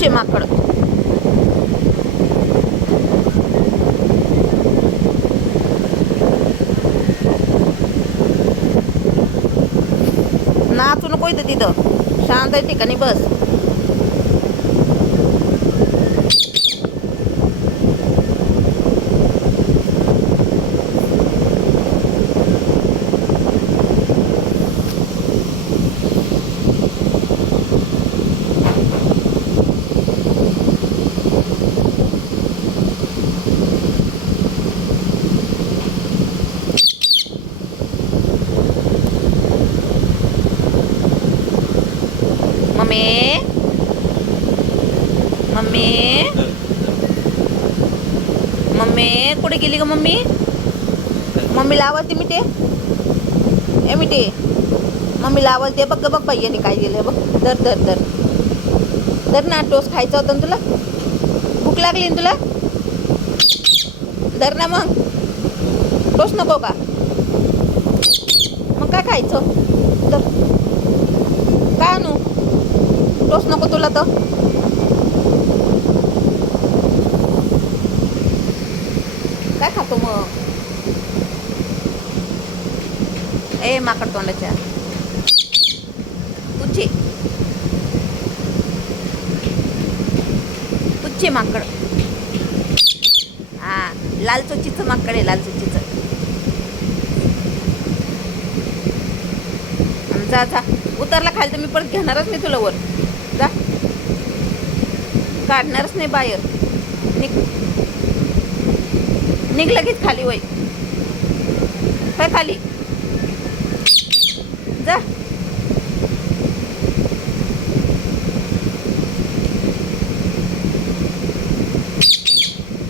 तुझे माकड. नाचू नको इथं, तिथं शांत ठिकाणी बस. मम्मी मम्मी मम्मी कुठे गेली ग मम्मी? मम्मीला आवडते मिठे. ए मिठे, मम्मीला आवडते. बघ बघ पाहिजे काय दिलं बघ. दर दर दर दर ना. टोस्ट खायचा होता ना तुला? भूक लागली ना तुला? दर ना मग. टोस्ट नको का? मग काय खायचं? दर. काय आणू? टोस्ट नको तुला तर? काय खातो मग? ए माकड तोंडाच्या तुझे तुझे माकड. हा, लाल चोचीचं माकड आहे, लाल चोचीचं. जा जा, उतरला खाली तर मी परत घेणारच नाही तुला वर. जा, काढणारच नाही बाहेर. निघ निघ लगेच खाली. वय काय खाली जा.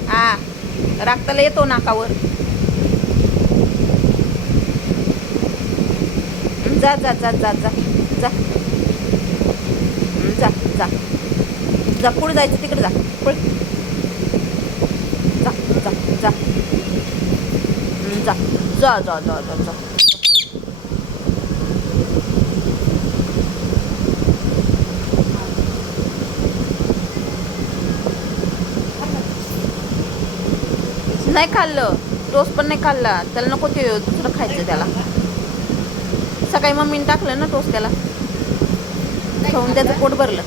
हा, राखताला येतो नाकावर. जा जा जा जा जा जा जा जा जा. पुढे जायचं तिकडे जा. पुढे जा जा जा जा जा जा जा जा जा. नाही खाल्लं टोस्ट, पण नाही खाल्ला. त्याला नको ते दुसरं खायचं त्याला. सकाळी मम्मीने टाकलं ना टोस्ट त्याला, खाऊन त्याचं पोट भरलं.